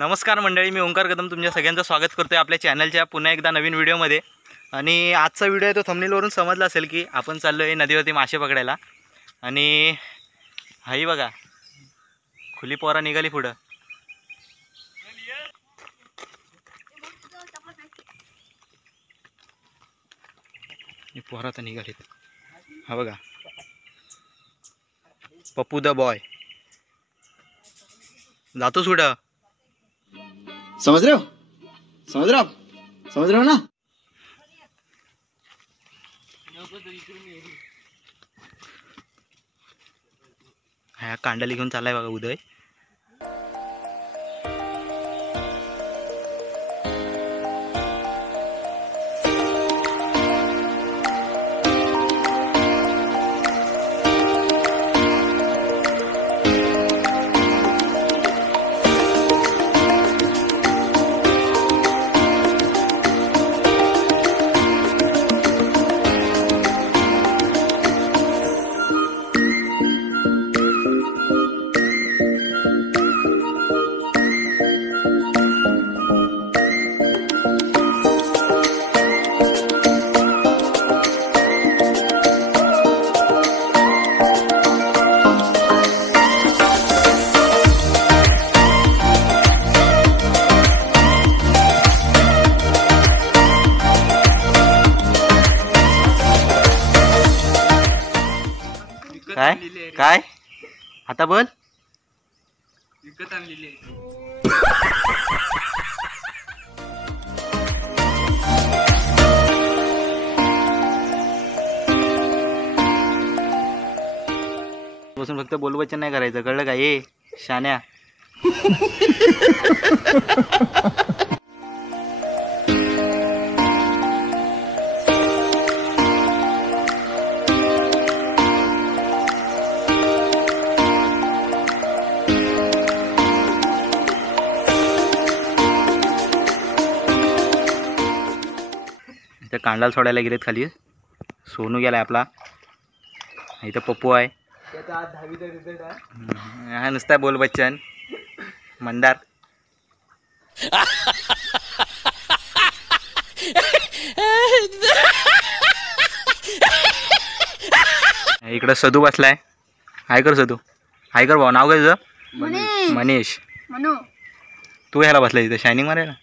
नमस्कार मंडळी, मी ओंकार कदम तुमच्या सगळ्यांचं स्वागत करतोय आपल्या चॅनलच्या पुन्हा एकदा नवीन व्हिडिओमध्ये। आणि आजचा व्हिडिओ आहे तो थंबनेलवरून समजला असेल की आपण चाललो आहे नदीवरती मासे पकडायला। आणि हाही बघा खुली पोरा निघाली पुढं। पोरा तर निघालीत, हा बघा पप्पू द बॉय जातो सुडा। समझ रहे हो ना। हा कांडली घेऊन चाललाय बघा उदय। काय काय आता बोल। विकत आणलेली बसून फक्त बोलवचन नाही करायचं, कळलं का? ये शान्या। इथं कांडाला सोडायला गेलेत खाली। सोनू गेलाय आपला, इथं पप्पू आहे। हा नुसता बोल बच्चन मंदार। इकडं सदू बसलाय। हाय कर सदू, हाय कर भाऊ। नाव काय तुझं? मनीष। तू ह्याला बसलाय इथं शायनिंग मारायला।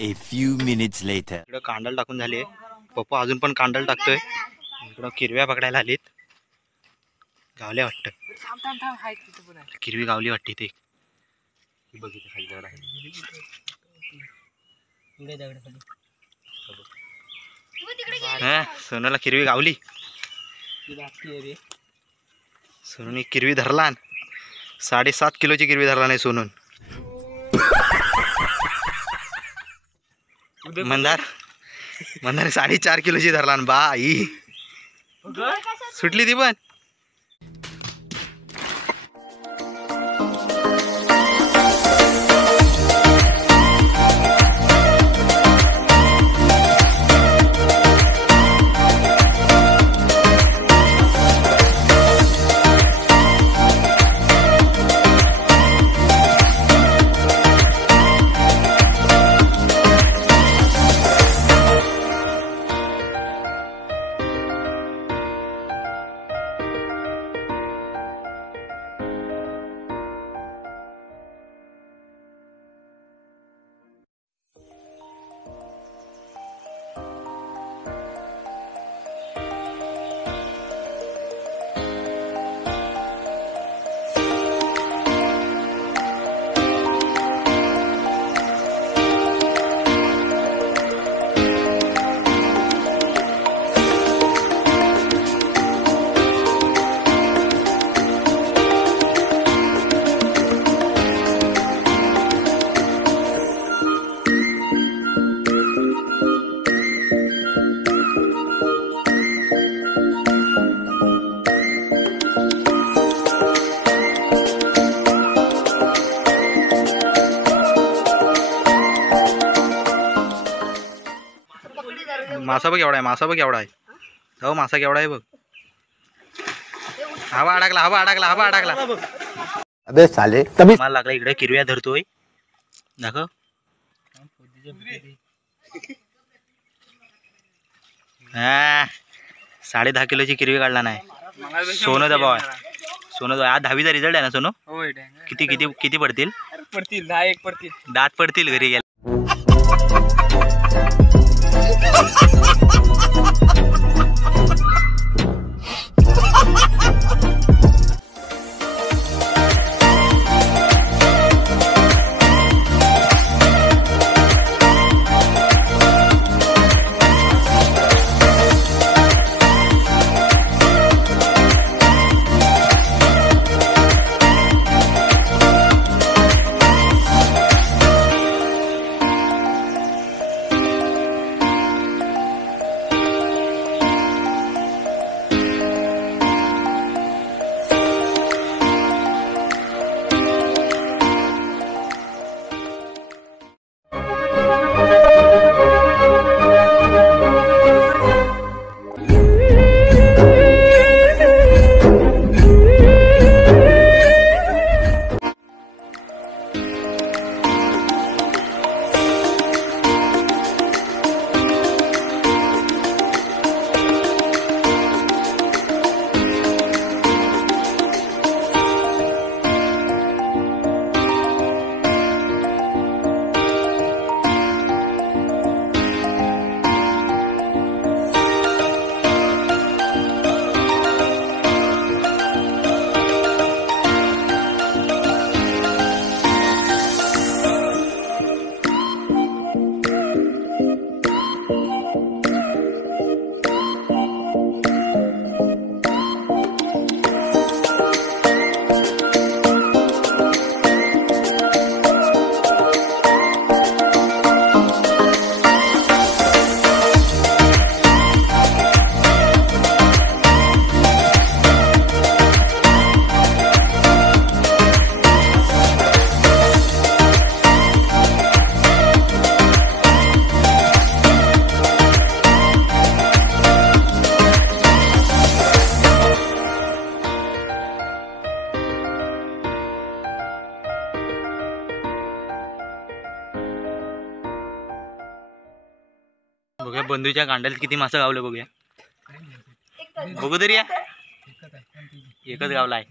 A few minutes later. इकडं कांडल टाकून झाली। पप्पू अजून पण कांडल टाकतोय। इकडं किरव्या पकडायला आलीत। गावल्या वाटतं, किरवी गावली वाटते ते। हा सोनूला किरवी गावली। सोनूने किरवी धरला, 7.5 किलोची किरवी धरला नाही सोनून। मंदार 4.5 किलोची धरला बाई, सुटली ती पण। मासा बघ एवढा आहे, मासा बघ एवढा आहे. हो मासा केवढा आहे बघ. हवा अडकला, हवा अडकला, हवा अडकला. अबे साले तभी मला लागला इकडे किरव्या धरतोय. दाखव. हा 10.5 किलोची किरवी काढला नाही. सोनं दबाव आहे. सोनं दबाव. आज 10वीचा रिझल्ट आहे ना सोनू? होय किती किती किती पडतील? पडतील 10 पडतील. दात पडतील घरी गेला. बघूया बंधूच्या कांड्यात किती मासा गावले बघूया. बघू तरी या. एकच गावला आहे.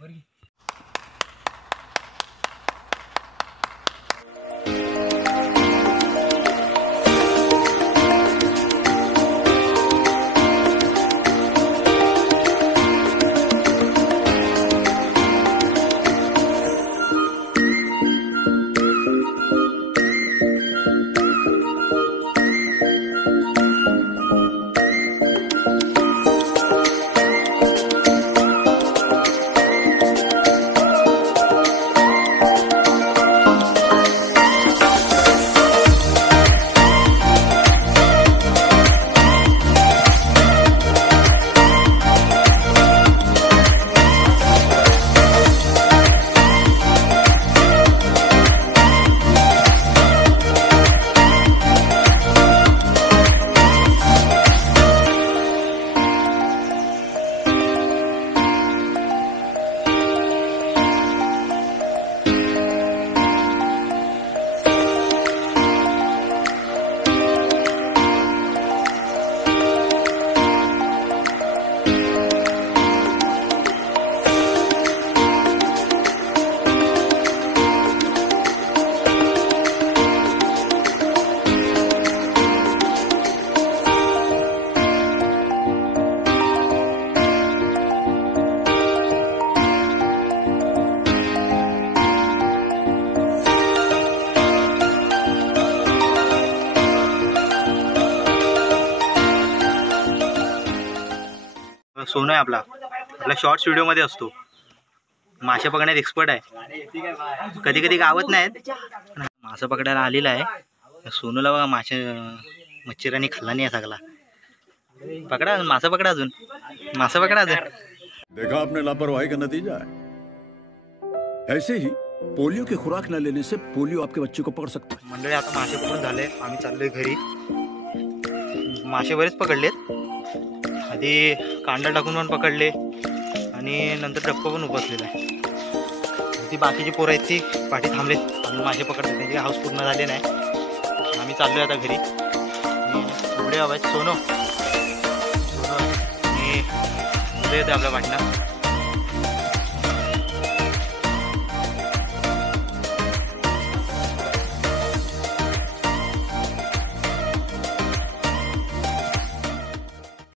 सोनू आहे आपला शॉर्ट्स व्हिडिओमध्ये असतो. मासे पकडण्यात एक्सपर्ट आहे. कधी कधी गावत नाहीत. मासे पकडायला आलेला आहे. सोनूला बघा मच्छरांनी खाल्ला नाही सगळा. पकडा मासा पकडा अजून. मासा पकडा अजून. देखा आपने लापरवाही का नतीजा है. ऐसे ही पोलियो की खुराक न लेने से पोलियो आपके बच्चे को पकड़ सकता है. मंडळी आता मासे पकडून झाले. आम्ही चाललोय घरी. मासे बरेच पकडलेत. आधी कांदा टाकून पण पकडले आणि नंतर डप्पा पण उपसलेला आहे. ती बाकीची पोरं आहेत ती पाठी थांबलेत, अजून मासे पकडतात, त्यांची हाऊस पूर्ण झाले नाही. आम्ही चाललो आता घरी. पुढे हवाय सोनो आणि उद्या येते आपल्या पाठीला.